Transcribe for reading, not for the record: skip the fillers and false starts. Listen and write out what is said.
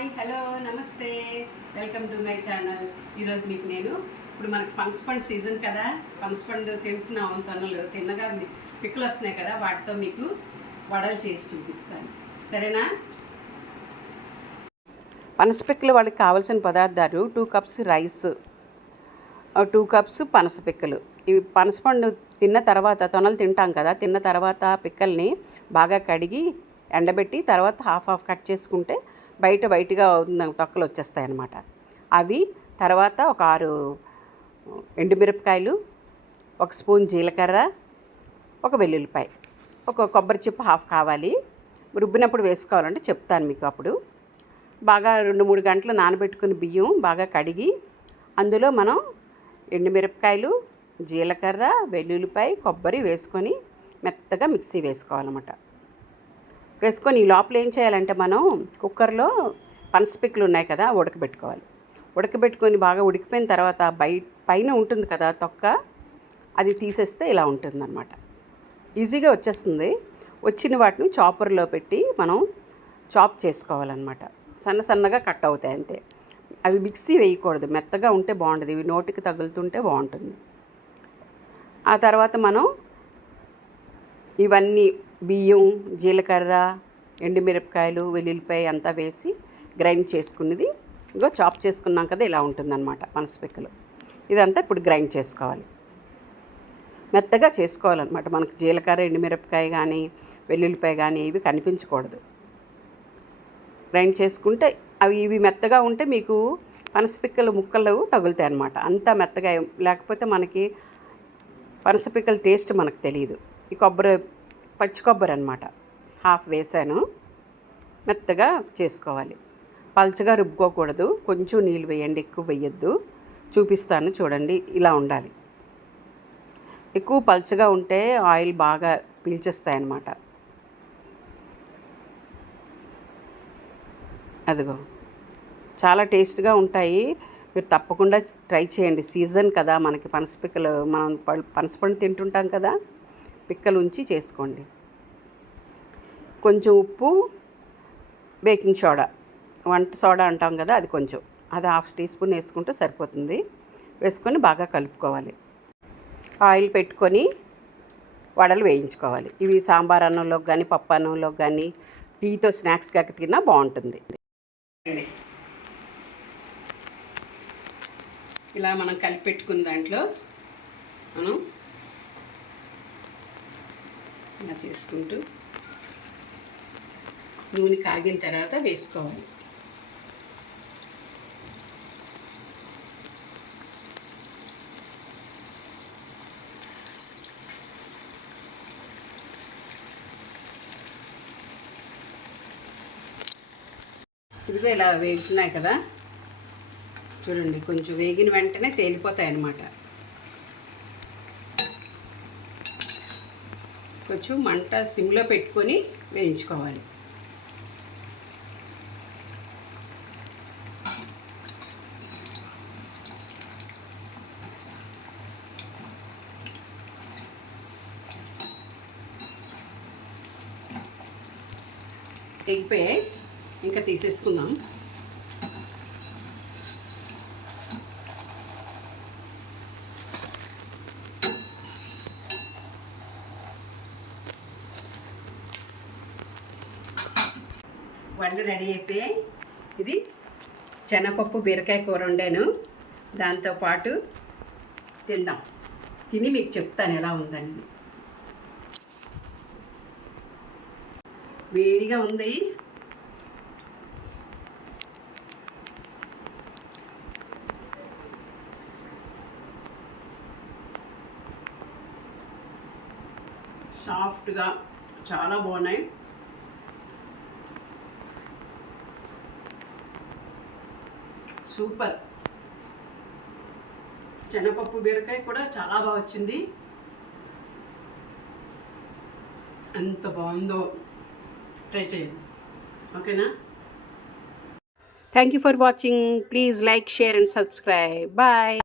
Hi hello నమస్తే welcome to my channel. ఈరోజు మీకు నేను ఇప్పుడు మనకి పనసపండు సీజన్ కదా, పనసపండు తింటున్నాం. తొనలు తిన్నగా పిక్కలు వస్తున్నాయి కదా, వాటితో మీకు వడలు చేసి చూపిస్తాను, సరేనా? పనస పిక్కలు వాళ్ళకి కావాల్సిన పదార్థాలు 2 కప్స్ రైస్, 2 కప్స్ పనస పిక్కలు. ఇవి పనసపండు తిన్న తర్వాత తొనలు తింటాం కదా, తిన్న తర్వాత పిక్కల్ని బాగా కడిగి ఎండబెట్టి తర్వాత హాఫ్ కట్ చేసుకుంటే బయటగా తొక్కలు వచ్చేస్తాయి అన్నమాట. అవి తర్వాత ఒక 6 ఎండుమిరపకాయలు, 1 స్పూన్ జీలకర్ర, 1 వెల్లుల్లిపాయ, 1 కొబ్బరి చిప్ప హాఫ్ కావాలి. రుబ్బినప్పుడు వేసుకోవాలంటే చెప్తాను మీకు. అప్పుడు బాగా 2-3 గంటలు నానబెట్టుకుని బియ్యం బాగా కడిగి అందులో మనం ఎండుమిరపకాయలు, జీలకర్ర, వెల్లుల్లిపాయ, కొబ్బరి వేసుకొని మెత్తగా మిక్సీ వేసుకోవాలన్నమాట. వేసుకొని ఈ లోపల ఏం చేయాలంటే మనం కుక్కర్లో పనస పిక్కలు ఉన్నాయి కదా ఉడకబెట్టుకోవాలి. ఉడకబెట్టుకొని బాగా ఉడికిపోయిన తర్వాత పైన ఉంటుంది కదా తొక్క, అది తీసేస్తే ఇలా ఉంటుందన్నమాట. ఈజీగా వచ్చేస్తుంది. వచ్చిన వాటిని చాపర్లో పెట్టి మనం చాప్ చేసుకోవాలన్నమాట. సన్నగా కట్ అవుతాయి అంతే. అవి మిక్సీ వేయకూడదు, మెత్తగా ఉంటే బాగుంటుంది. ఇవి నోటికి తగులుతుంటే బాగుంటుంది. ఆ తర్వాత మనం ఇవన్నీ బియ్యం, జీలకర్ర, ఎండుమిరపకాయలు, వెల్లుల్లిపాయ అంతా వేసి గ్రైండ్ చేసుకున్నది ఇంకో చాప్ చేసుకున్నాం కదా, ఇలా ఉంటుందన్నమాట పనస పిక్కలు. ఇదంతా ఇప్పుడు గ్రైండ్ చేసుకోవాలి, మెత్తగా చేసుకోవాలన్నమాట. మనకు జీలకర్ర, ఎండుమిరపకాయ కానీ వెల్లుల్లిపాయ కానీ ఇవి కనిపించకూడదు. గ్రైండ్ చేసుకుంటే ఇవి మెత్తగా ఉంటే మీకు పనస పిక్కలు ముక్కలు తగులుతాయి అన్నమాట. అంతా మెత్తగా లేకపోతే మనకి పనస పిక్కల టేస్ట్ మనకు తెలియదు. ఈ పచ్చి కొబ్బరి అనమాట హాఫ్ వేసాను. మెత్తగా చేసుకోవాలి, పల్చగా రుబ్బుకోకూడదు. కొంచెం నీళ్ళు వేయండి, ఎక్కువ వేయద్దు. చూపిస్తాను చూడండి, ఇలా ఉండాలి. ఎక్కువ పల్చగా ఉంటే ఆయిల్ బాగా పీల్చేస్తాయన్నమాట. అదిగో చాలా టేస్ట్గా ఉంటాయి. మీరు తప్పకుండా ట్రై చేయండి. సీజన్ కదా మనకి పనస పిక్కలు, మనం పనసపండు తింటుంటాం కదా, పిక్కలు ఉంచి చేసుకోండి. కొంచెం ఉప్పు, బేకింగ్ సోడా, వంట సోడా అంటాం కదా, అది కొంచెం, అది హాఫ్ టీ స్పూన్ వేసుకుంటే సరిపోతుంది. వేసుకొని బాగా కలుపుకోవాలి. ఆయిల్ పెట్టుకొని వడలు వేయించుకోవాలి. ఇవి సాంబార్ అన్నంలోకి కానీ పప్పు అన్నంలోకి కానీ టీతో స్నాక్స్గా తిన్నా బాగుంటుంది. ఇలా మనం కలిపి పెట్టుకున్న దాంట్లో మనం ఇలా చేసుకుంటూ నూనె కాగిన తర్వాత వేసుకోవాలి. ఇదిగో ఇలా వేగుతున్నాయి కదా, చూడండి. కొంచెం వేగిన వెంటనే తేలిపోతాయి అన్నమాట. కొంచెం మంట సిమ్లో పెట్టుకొని వేయించుకోవాలి. తెగిపోయాయి, ఇంకా తీసేసుకుందాం. వంట రెడీ అయిపోయాయి. ఇది శనగపప్పు బీరకాయ కూర వండాను. దాంతోపాటు తిందాం. తిని మీకు చెప్తాను ఎలా ఉందని. వేడిగా ఉంది. సాఫ్ట్గా చాలా బాగున్నాయి. సూపర్. శనగపప్పు బీరకాయ కూడా చాలా బాగా వచ్చింది. ఎంత బాగుందో, ట్రై చేయండి. ఓకేనా? Thank you for watching. Please like, share and subscribe. Bye.